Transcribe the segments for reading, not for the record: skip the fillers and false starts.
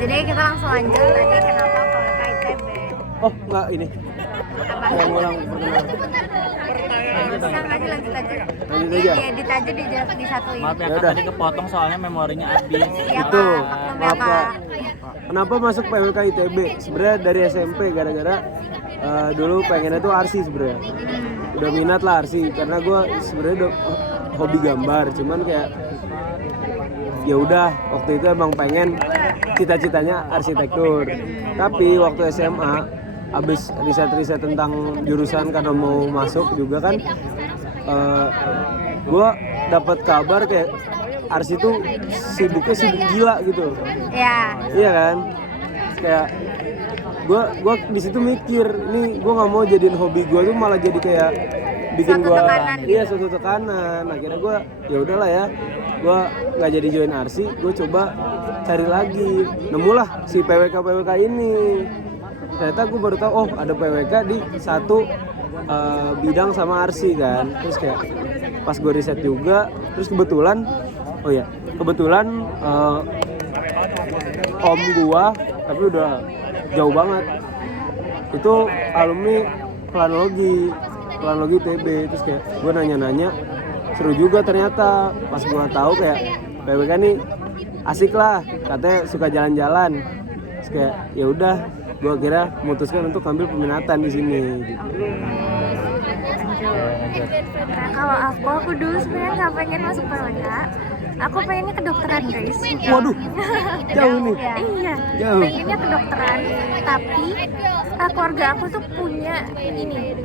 Jadi kita langsung lanjut tadi kenapa PWK ITB. Oh enggak ini. Apa? Yang ulang perkenalan. Bisa nggak sih lanjut aja? Lanjut aja. Edit aja disatuin. Maaf ya Kak, Yaudah. tadi kepotong soalnya memorinya habis. Iya Itu, Kak, maklum ya maaf, Kak. Kak. Kenapa masuk PWK ITB? Sebenarnya dari SMP gara-gara dulu pengennya tuh arsi sebenarnya. Udah minat lah arsi karena gue sebenarnya udah hobi gambar, cuman kayak ya udah waktu itu emang pengen cita-citanya arsitektur. Tapi waktu SMA abis riset-riset tentang jurusan karena mau masuk juga kan, gue dapat kabar kayak arsi tuh sibuk gila gitu. Ya. Iya kan, kayak gue di situ mikir, nih gue nggak mau jadiin hobi gue tuh malah jadi kayak bikin Suatu gue tekanan iya gitu. suatu tekanan. Akhirnya gue ya udahlah ya, gue nggak jadi join arsi, gue coba cari lagi, nemulah si PWK ini. Ternyata gue baru tahu, oh ada PWK di satu bidang sama arsi kan. Terus kayak pas gue riset juga, terus kebetulan om gua tapi udah jauh banget itu alumni planologi TB. Terus kayak gue nanya seru juga ternyata. Pas gua tahu kayak PWK nih asik lah, katanya suka jalan-jalan. Terus kayak ya udah, gua kira memutuskan untuk ambil peminatan di sini gitu. Nah, kalau aku dulu sebenarnya nggak pengen masuk PWK. Aku pengennya kedokteran guys. Waduh, jauh nih. Ya. Iya. Jauh. Pengennya kedokteran, tapi keluarga aku tuh punya ini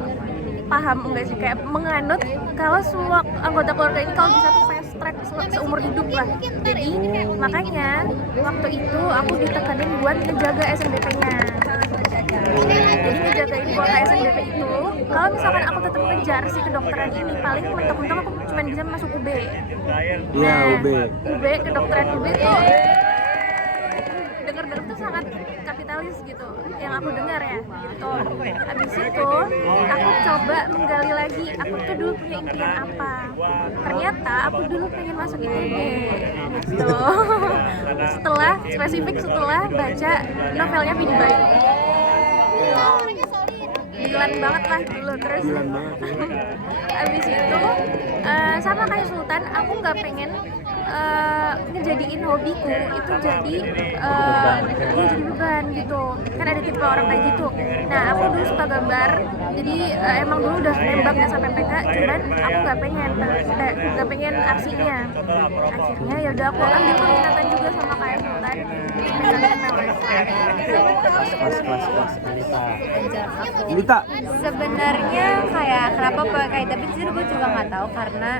paham enggak sih kayak menganut kalau semua anggota keluarga ini kalau bisa tuh fast track seumur hidup lah. Jadi makanya waktu itu aku ditekanin buat ngejaga SNBP-nya. Jadi ngejagain kuota SNBP itu, kalau misalkan aku tetap ngejar si kedokteran ini, paling mentok-mentok aku cuma bisa masuk UB. Iya, UB. Kedokteran UB tuh denger-denger tuh sangat kapitalis gitu, yang aku dengar ya gitu. Abis itu aku coba menggali lagi, aku tuh dulu punya impian apa. Ternyata aku dulu pengen masuk ITB gitu. setelah baca novelnya Bini Baik. Gilan banget lah dulu. Terus abis itu sama kayak Sultan, aku nggak pengen ngejadiin hobiku itu jadi jadi beban gitu kan, ada tipe orang kayak gitu. Nah aku dulu suka gambar, jadi emang dulu udah nembak sampai PK, cuman aku nggak pengen arsinya. Akhirnya ya udah aku ambil peminatan juga sama kayak Sultan. Lita. Sebenarnya kayak kenapa pakai tapi jujur gue juga nggak tahu karena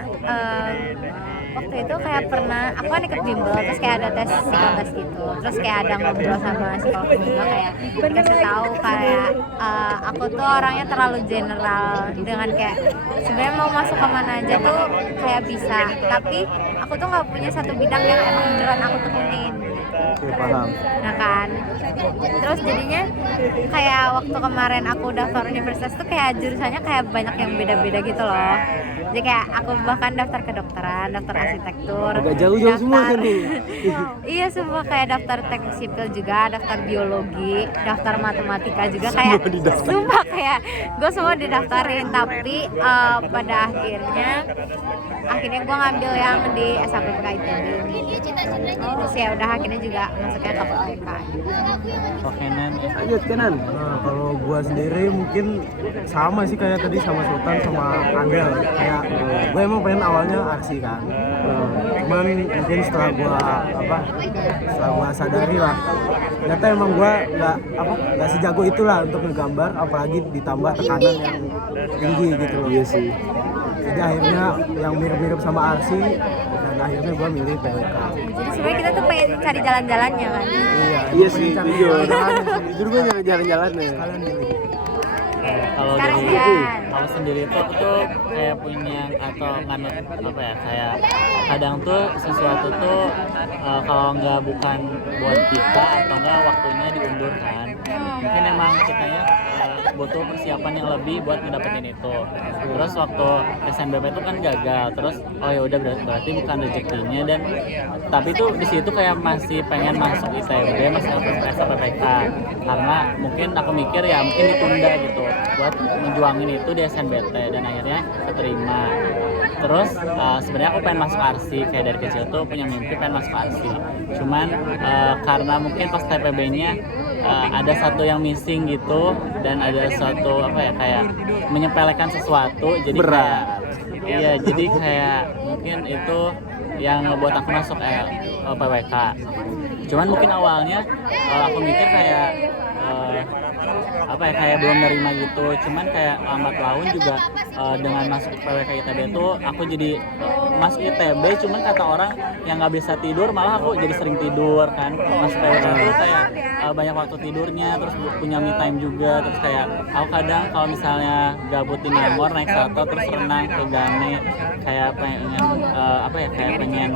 waktu itu kayak pernah aku kan ikut bimbel, terus kayak ada tes psikotes gitu, terus kayak ada ngobrol sama psikolog juga, kayak dikasih tahu kayak aku tuh orangnya terlalu general, dengan kayak sebenarnya mau masuk kemana aja tuh kayak bisa, tapi aku tuh nggak punya satu bidang yang emang beneran aku tekunin. Paham. Nah kan, terus jadinya kayak waktu kemarin aku daftar universitas tuh kayak jurusannya kayak banyak yang beda-beda gitu loh. Jadi kayak aku bahkan daftar kedokteran, daftar arsitektur, Agak jauh-jauh semua kan nih. Iya semua, kayak daftar teknik sipil juga, daftar biologi, daftar matematika juga, kayak sumpah kayak gue semua didaftarin. Tapi pada akhirnya gue ngambil yang di SHPK ITB. Terus ya udah akhirnya juga masuknya ke PWK. Oke, Nen. Lanjut Kenan. Nah, kalau gua sendiri mungkin sama sih kayak tadi sama Sultan sama Angel. Kayak gue emang pengen awalnya arsi kan. Cuman mungkin setelah gua sadari lah, ternyata emang gua nggak sejago itulah untuk ngegambar, apalagi ditambah tekanan yang tinggi gitu loh. Iya sih. Jadi akhirnya yang mirip-mirip sama arsi, dan akhirnya gua milih PWK. Jadi sebenarnya kita tuh pengen cari jalan-jalannya kan. Iya sih, jujur gue nyari jalan-jalan nih. Kalian milih. Kalau Sekarang dari Dian. aku sendiri tuh aku tuh kayak punya atau nganut apa ya, kayak kadang tuh sesuatu tuh kalau nggak bukan buat kita atau enggak waktunya diundur kan. Mungkin emang kitanya butuh persiapan yang lebih buat ngedapetin itu. Terus waktu SNBP itu kan gagal, terus oh ya udah berarti bukan rezekinya, dan tapi tuh di situ kayak masih pengen masuk ITB, masih SNPTK, karena mungkin aku mikir ya mungkin ditunda gitu buat menjuangin itu di SNBT, dan akhirnya keterima. Terus sebenarnya aku pengen masuk ARSI, kayak dari kecil tuh punya mimpi pengen masuk ARSI. Cuman karena mungkin pas TPB-nya ada satu yang missing gitu, dan ada suatu apa ya, kayak menyepelekan sesuatu, jadi kayak iya, jadi kayak mungkin itu yang ngebuat aku masuk PWK. Cuman mungkin awalnya aku mikir kayak apa ya, kayak belum nerima gitu. Cuman kayak lambat laun juga dengan masuk PWK ITB itu aku jadi masuk ITB, cuman kata orang yang nggak bisa tidur malah aku jadi sering tidur kan. Masuk PWK itu kayak banyak waktu tidurnya, terus punya me time juga. Terus kayak aku kadang kalau misalnya gabut di Nangor naik salto terus renang ke Gane, kayak pengen apa ya, kayak pengen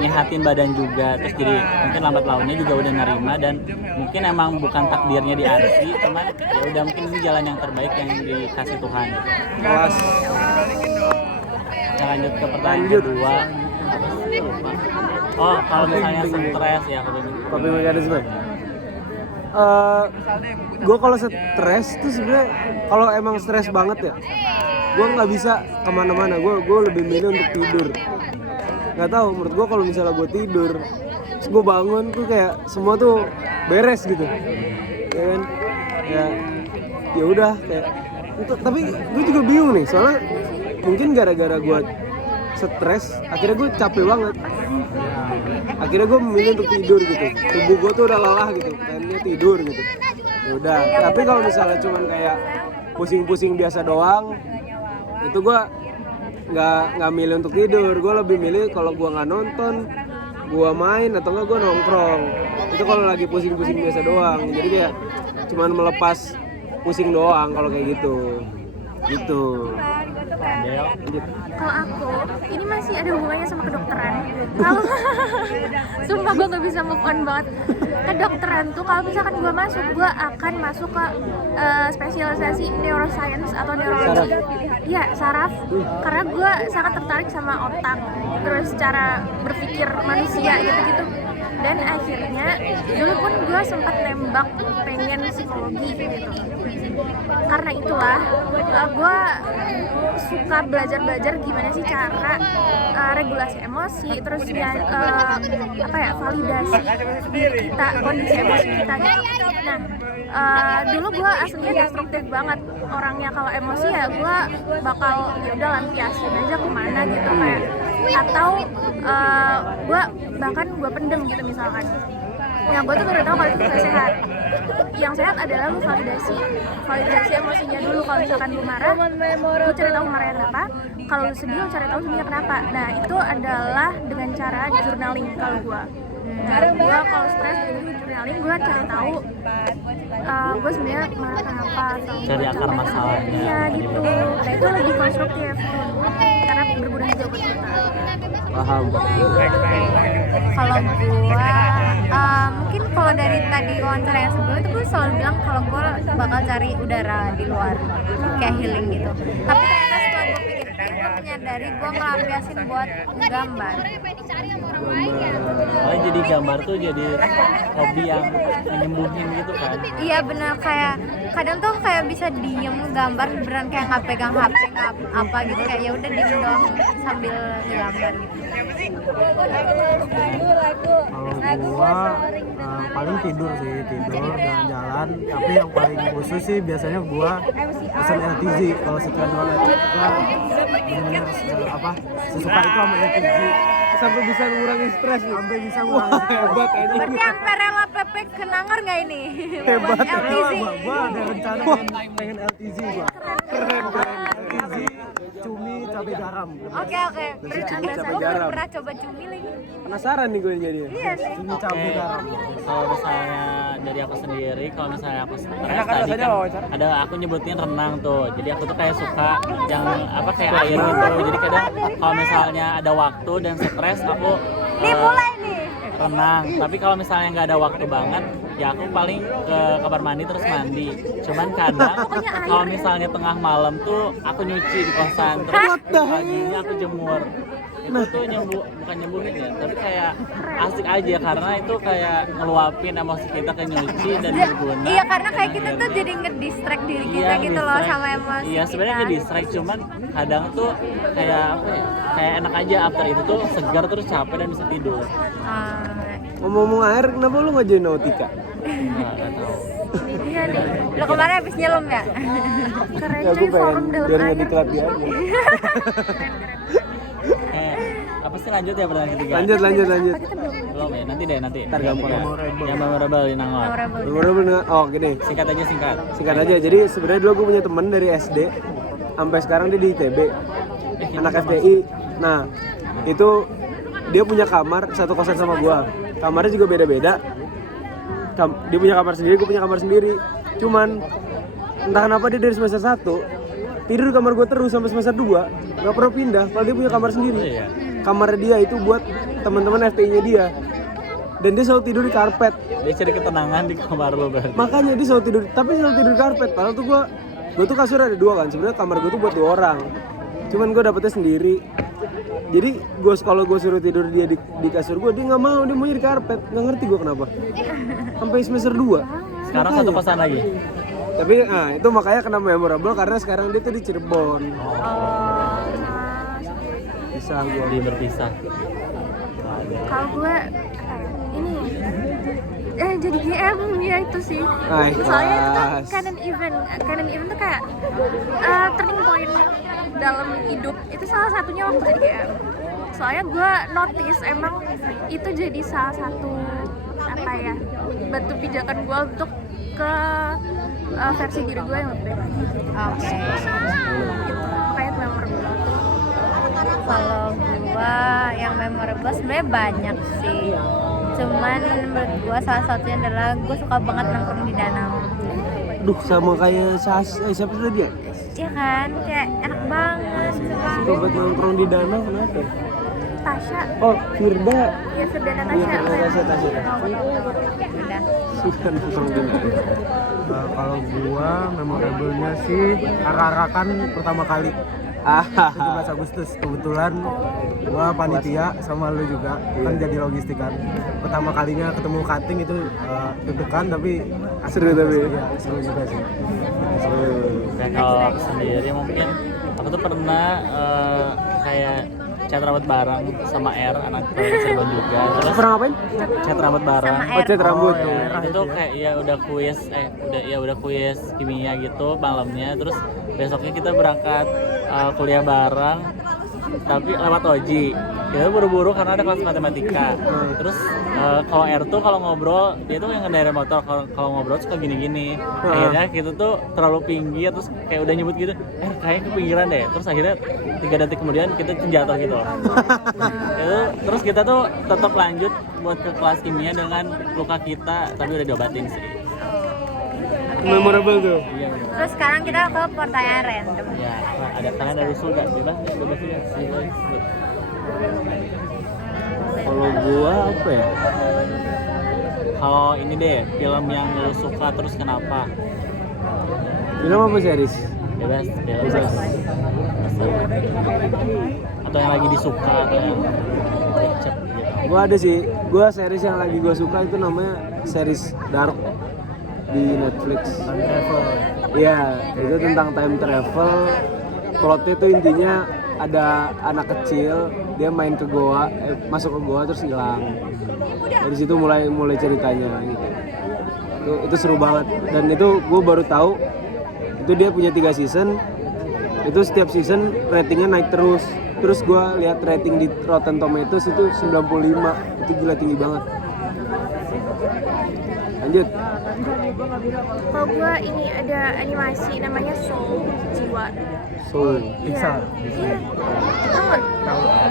nyehatin badan juga. Terus jadi mungkin lambat launnya juga udah nerima, dan mungkin emang bukan takdirnya di ARSI, cuman ya udah mungkin ini jalan yang terbaik yang dikasih Tuhan. Kelas Kita lanjut ke pertanyaan kedua. Oh, kalau misalnya stres ya, coping mekanisme. Gue kalau stres tuh sebenarnya kalau emang stres banget ya, gue nggak bisa kemana-mana. Gue lebih milih untuk tidur. Nggak tahu, menurut gue kalau misalnya gue tidur, terus gue bangun tuh kayak semua tuh beres gitu, ya kan? Ya udah kayak. Tapi gue juga bingung nih, soalnya mungkin gara-gara gue stres, akhirnya gue capek banget. Akhirnya gue memilih untuk tidur gitu. Tubuh gue tuh udah lelah gitu, pengennya tidur gitu. Ya udah. Tapi kalau misalnya cuman kayak pusing-pusing biasa doang, itu gue nggak milih untuk tidur. Gue lebih milih kalau gue nggak nonton, gue main atau nggak gue nongkrong. Itu kalau lagi pusing-pusing biasa doang. Jadi kayak cuman melepas pusing doang kalau kayak gitu. Kalau aku, ini masih ada hubungannya sama kedokteran. Kalau sumpah gue gak bisa move on banget. Kedokteran tuh kalau misalkan gue akan masuk ke spesialisasi neuroscience atau neurologi. Iya, saraf. Karena gue sangat tertarik sama otak, terus cara berpikir manusia gitu-gitu. Dan akhirnya dulu pun gue sempat nembak pengen psikologi gitu. Karena itulah gue suka belajar gimana sih cara regulasi emosi, terus ya validasi diri kita, kondisi emosi kita gitu. Nah, dulu gue aslinya destruktif banget orangnya. Kalau emosi ya gue bakal ya udah lampiasin aja kemana gitu, kayak atau gue pendem gitu misalkan. Yang gue tuh baru tahu kalau itu gak sehat. Yang sehat adalah lu validasi emosinya dulu. Kalau misalkan lu marah, lu cari tahu marahnya kenapa. Kalau lu sedih, lu cari tahu sedihnya kenapa. Nah, itu adalah dengan cara journaling kalau gue. Gue kalau stres dengan journaling, gue cari tahu gue sebenarnya marah kenapa, atau cari akar masalahnya. Iya gitu. Nah, itu lebih konstruktif karena berguna juga buat kita. Paham. Kalau gua mungkin kalau dari tadi wawancara yang sebelumnya itu gue selalu bilang kalau gua bakal cari udara di luar kayak healing gitu. Tapi ternyata setelah gue pikir-pikir gue menyadari gue ngelampiasin buat gambar. Oh, jadi gambar tuh jadi hobi yang menyembuhin gitu kan? Iya benar, kayak kadang tuh kayak bisa diem gambar beneran kayak nggak pegang HP nggak apa gitu, kayak ya udah diem doang sambil gambar gitu. Kalau gua paling tidur jalan-jalan, tapi yang paling khusus sih biasanya gua pesen LTZ. Kalau setelah jualan gua bener-bener sesuka itu sama LTZ, Sampai bisa ngurangi stres nih. sampai bisa ngurangi Hebat anjing. Berarti sampai rela PP ke Nangor nggak ini? Hebat. LTZ. gua ada rencana pengen LTZ gua. Keren. LTZ cumi cabai garam. Oke. Terus cumi Anda cabai belum garam. pernah coba cumi lagi? Penasaran nih gue jadi. Iya sih. Cumi cabai garam. Kalau misalnya dari aku sendiri, kalau misalnya aku stres tadi kan ada aku nyebutin renang tuh. Jadi aku tuh kayak suka yang apa kayak air gitu. Jadi kadang kalau misalnya ada waktu dan stres aku Nih mulai nih. renang. Tapi kalau misalnya nggak ada waktu banget, ya aku paling ke kamar mandi terus mandi. Cuman kadang kalau misalnya tengah malam tuh aku nyuci di kosan terus paginya aku jemur. Itu tuh bukan nyembuhin ya, tapi kayak asik aja karena itu kayak ngeluapin emosi kita ke nyuci dan berguna. Iya, karena dan kayak kita akhirnya- tuh jadi ngedistract diri kita Iya, gitu loh distract. sama emosi Iya, sebenarnya kita. ngedistract, cuman kadang tuh kayak apa ya? Kayak enak aja after itu tuh segar terus capek dan bisa tidur. Ah, Ngomong-ngomong air, kenapa lu nggak jadi nautika? Nggak tahu. Iya nih, lo kemarin habis nyelam ya? keren Ya cuy gue forum pengen dalam biar nggak air. diklat dia aja. Apa sih lanjut ya pertanyaan ketiga? Lanjut. Belum ya, nanti deh nanti. Ntar gampang. Yang memorable di Nangor. Bener-bener, oh gini, Singkat aja singkat. singkat aja. Jadi sebenarnya dulu gue punya temen dari SD sampai sekarang dia di ITB, anak FTI. Nah, itu dia punya kamar satu kosan sama gue. Kamarnya juga beda-beda. Dia punya kamar sendiri, gue punya kamar sendiri. Cuman entah kenapa dia dari semester 1 tidur di kamar gue terus sampai semester 2, nggak pernah pindah. Padahal dia punya kamar sendiri. Iya. Kamarnya dia itu buat teman-teman FTI-nya dia. Dan dia selalu tidur di karpet. Dia cari ketenangan di kamar lo berarti. Makanya dia selalu tidur, tapi selalu tidur di karpet. Padahal tuh gue tuh kasur ada 2 kan. Sebenarnya kamar gue tuh buat 2 orang. Cuman gue dapetnya sendiri. Jadi kalau gue suruh tidur dia di kasur gue, dia nggak mau, dia maunya di karpet. Nggak ngerti gue kenapa. Sampai semester 2. Sekarang satu kosan lagi. Tapi itu makanya kena memorable karena sekarang dia tuh di Cirebon. Bisa gue. Dia berpisah. Kalau gue ini jadi GM ya itu sih. Soalnya itu kan Kelas. canon event tuh kayak turning point dalam hidup. Itu salah satunya waktu jadi GM. Soalnya gue notice emang itu jadi salah satu apa ya batu pijakan gue untuk ke versi diri gue yang lebih baik. Oke. Gitu. Makanya itu memorable. Kalau gua yang memorable sebenarnya banyak sih. Cuman menurut gua salah satunya adalah gua suka banget nongkrong di danau. Duh, sama kayak siapa tadi ya? Iya kan, kayak enak banget. Suka buat nongkrong di danau, kenapa? Tasya, Oh, Firda. ya Serdana Iya, Tasya. Tasya. Udah. Suka nongkrong di danau. Kalau gua memorable-nya sih arak-arakan pertama kali 17 Agustus. Kebetulan gua panitia sama lu juga kan jadi logistik kan. Pertama kalinya ketemu cutting itu deg-degan tapi Seru tapi. Iya, seru juga sih. Dan kalau aku sendiri mungkin aku tuh pernah kayak cat rambut bareng sama R anak Cirebon juga. Terus Pernah ngapain? cat rambut bareng. Sama Oh, cat rambut. Itu tuh kayak udah kuis kimia gitu malamnya. Terus besoknya kita berangkat kuliah bareng tapi lewat Oji. Kita buru-buru karena ada kelas matematika. Terus kalau R tuh kalau ngobrol dia tuh yang ngendarin motor, kalau ngobrol suka gini-gini. Akhirnya kita tuh terlalu tinggi terus kayak udah nyebut gitu, kayaknya kepinggiran deh. Terus akhirnya 3 detik kemudian kita jatuh gitu loh. Itu terus kita tuh tetap lanjut buat ke kelas kimia dengan luka kita tapi udah diobatin sih. Memorable tuh. Iya bener. Terus sekarang kita ke pertanyaan random. Ya, ada kalian dari usul gak? Bebas ya. Kalau gua apa ya? Kalau ini deh, film yang lo suka terus kenapa? Film apa series? Bebas. Atau yang lagi disuka atau yang cep gitu. Gua ada sih. Gua series yang lagi gua suka itu namanya series Dark di Netflix. Time travel. Iya, itu tentang time travel. Plotnya tuh intinya ada anak kecil, dia main ke goa, masuk ke goa terus hilang. Dari situ mulai ceritanya gitu. Itu seru banget. Dan itu gue baru tahu itu dia punya 3 season. Itu setiap season ratingnya naik terus. Terus gue lihat rating di Rotten Tomatoes itu 95. Itu gila tinggi banget. Lanjut. Kalau gue ini ada animasi namanya Soul Jiwa. Soul. Pixar. Iya. Tahu nggak?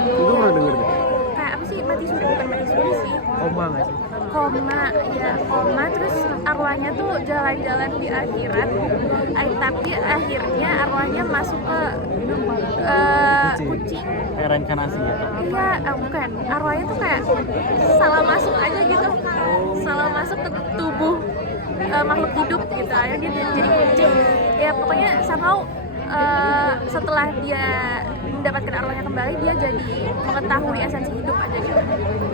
Gue pernah denger deh. Kayak apa sih, mati suri, bukan mati suri sih. Koma nggak sih? Koma, ya koma, terus arwahnya tuh jalan-jalan di akhirat. Tapi akhirnya arwahnya masuk ke kucing. Kayak reinkarnasi gitu. Iya, bukan. Arwahnya tuh kayak salah masuk aja gitu. Salah masuk ke tubuh makhluk hidup gitu. Akhirnya dia jadi kucing. Ya pokoknya somehow setelah dia mendapatkan arwahnya kembali, dia jadi mengetahui esensi hidup aja gitu.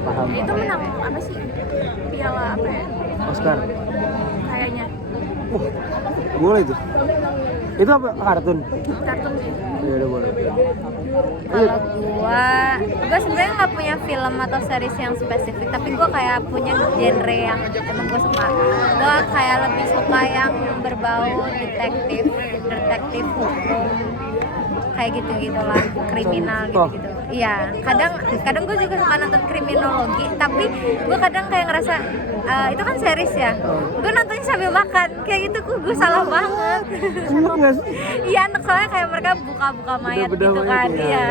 Paham. Ya, itu menang apa sih? Piala apa ya? Oscar. Kayaknya Boleh tuh. Itu apa? Kartun? kartun sih. Ya udah boleh. Kalau gua sebenarnya nggak punya film atau series yang spesifik, tapi gua kayak punya genre yang emang gua suka. Gua kayak lebih suka yang berbau detektif hukum, kayak gitu-gitulah, kriminal gitu-gitu. Iya, kadang gue juga suka nonton kriminologi, tapi gue kadang kayak ngerasa itu kan series ya, gue nontonnya sambil makan, kayak gitu gue salah banget. Enak nggak sih? Iya, enak soalnya kayak mereka buka-buka mayat Bedah-bedah gitu mayat, kan, iya, iya.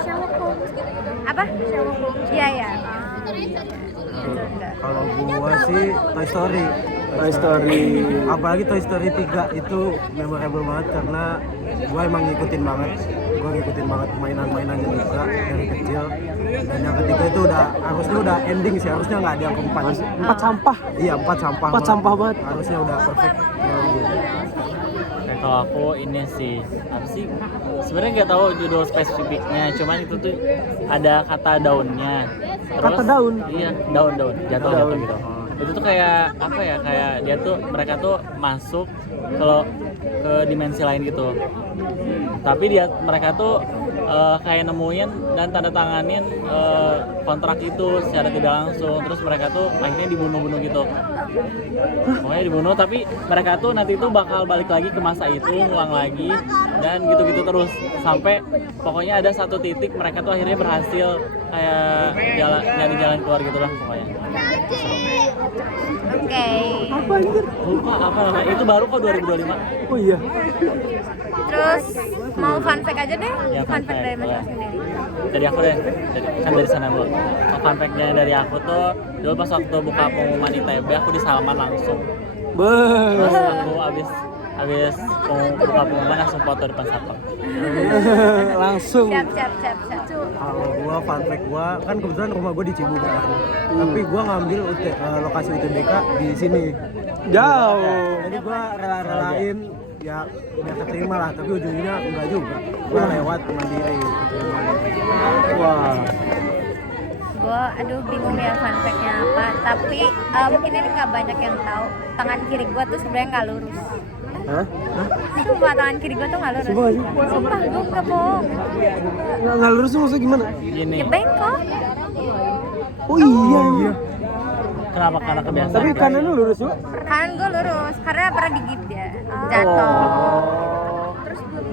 Sherlock Holmes gitu-gitu. Apa? Iya ya. Kalau gua sih Toy Story. Toy Story. Apalagi Toy Story 3 itu memorable banget karena gua emang ngikutin banget mainan-mainannya juga dari kecil. Dan yang ketiga itu harusnya udah ending sih, harusnya nggak ada yang keempat. 4 sampah. Iya, 4 sampah. 4 sampah banget. Harusnya udah perfect. Kayak kalau aku ini sih apa sih? Sebenarnya nggak tahu judul spesifiknya, cuman itu tuh ada kata daunnya. Terus, Kata daun? Iya, daun jatuh Daun. gitu. Itu tuh kayak apa ya? Kayak dia tuh mereka tuh masuk ke dimensi lain gitu. Tapi mereka tuh kayak nemuin dan tanda tanganin kontrak itu secara tidak langsung. Terus mereka tuh akhirnya dibunuh gitu. Pokoknya dibunuh, tapi mereka tuh nanti tuh bakal balik lagi ke masa itu, ngulang lagi dan gitu-gitu terus sampai pokoknya ada satu titik mereka tuh akhirnya berhasil kayak nyari jalan keluar gitu lah pokoknya. Oke. Apa anjir? Lupa apa namanya? Itu baru kok 2025. Oh iya. Terus mau fun fact aja deh, Ya, fun fact dari boleh. masing-masing sendiri. Dari aku deh, kan dari sana dulu. Fun fact-nya dari aku tuh dulu pas waktu buka pengumuman ITB aku di Salman langsung. Terus Beuh. aku abis buka pengumuman langsung foto depan satpam. Langsung. Siap. Kalau gua fun fact gua kan kebetulan rumah gua di Cibubur kan. Tapi gua ngambil lokasi UTBK di sini. Jauh. Jadi gua rela-relain ya biar keterima lah, tapi ujungnya enggak juga. Gua lewat mandiri. Wah. Gue bingung ya fun fact-nya apa, tapi mungkin ini nggak banyak yang tahu, tangan kiri gue tuh sebenarnya nggak lurus. Hah? Sumpah tangan kiri gue tuh nggak lurus. Sumpah nggak sih? Sumpah gue nggak bohong. Nggak lurus tuh maksudnya gimana? Gini, Ya bengkok. Oh iya. kenapa? Karena kebiasaan. Tapi kanan lu lurus yuk. Kanan gue lurus karena pernah digigit ya, jatuh. Terus belum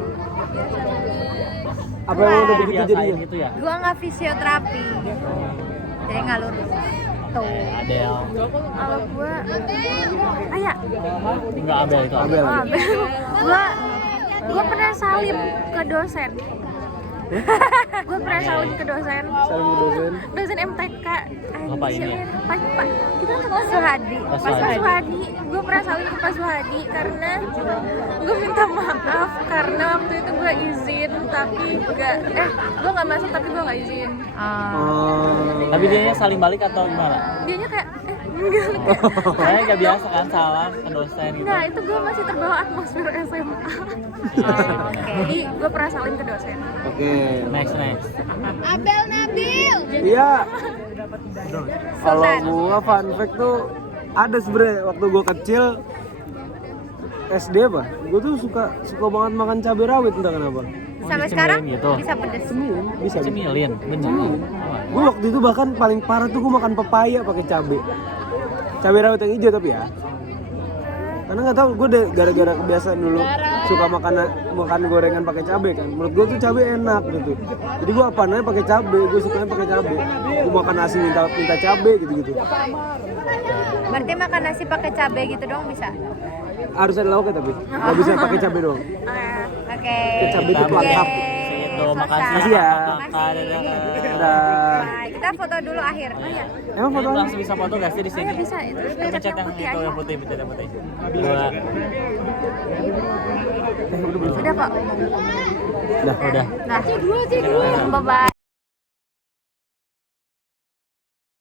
Apa yang udah begitu Biasain jadinya? gitu ya. Gue nggak fisioterapi, jadi nggak lurus. Tuh. Adel. kalau gue ayah Enggak Abel itu. Abel. gue pernah salin ke dosen. Gue pernah salin ke dosen. Saling dosen. Dosen MTK. Bapak ini ya? Pak kita nggak Suhadi. Pak Pak Suhadi. Gue pernah salin ke Pak Suhadi karena gue minta maaf karena waktu itu gue izin tapi gue nggak masuk tapi gue nggak izin. Oh. Tapi dia saling balik atau gimana? Dianya kayak enggak. Saya nggak biasa kan salah ke dosen gitu. Nah itu gue masih terbawa atmosfer SMA. Iya sih, benar. Jadi gue pernah salin ke dosen. Oke. Next. Iya. Kalau gua fun fact tuh ada sebenarnya waktu gua kecil SD apa? Gua tuh suka banget makan cabai rawit entah kenapa. Sampai dicemilin sekarang gitu? bisa pedes. Bisa. Cemilin, bener. Gua waktu itu bahkan paling parah tuh gua makan pepaya pakai cabai. Cabai rawit yang hijau tapi ya. Karena nggak tahu, gue gara-gara kebiasaan dulu suka makan gorengan pakai cabai kan. Menurut gue tuh cabai enak gitu. Jadi gue apa namanya pakai cabai, gue sukanya pakai cabai. Gue makan nasi minta cabai gitu. Berarti makan nasi pakai cabai gitu dong bisa? Harus ada lauknya tapi nggak bisa pakai cabai doang. Oke. Cabai itu pelengkap. Itu makan Selesai. Makasih ya. Makasih. Dah. Nah, kita foto dulu akhir. Oh iya. Emang foto langsung bisa foto gak sih di Oh sini? ya bisa, itu Pencet pencet yang putih itu aja. yang putih, pencet yang putih. Dua, Udah kok. Dah. udah. Nah, bye bye.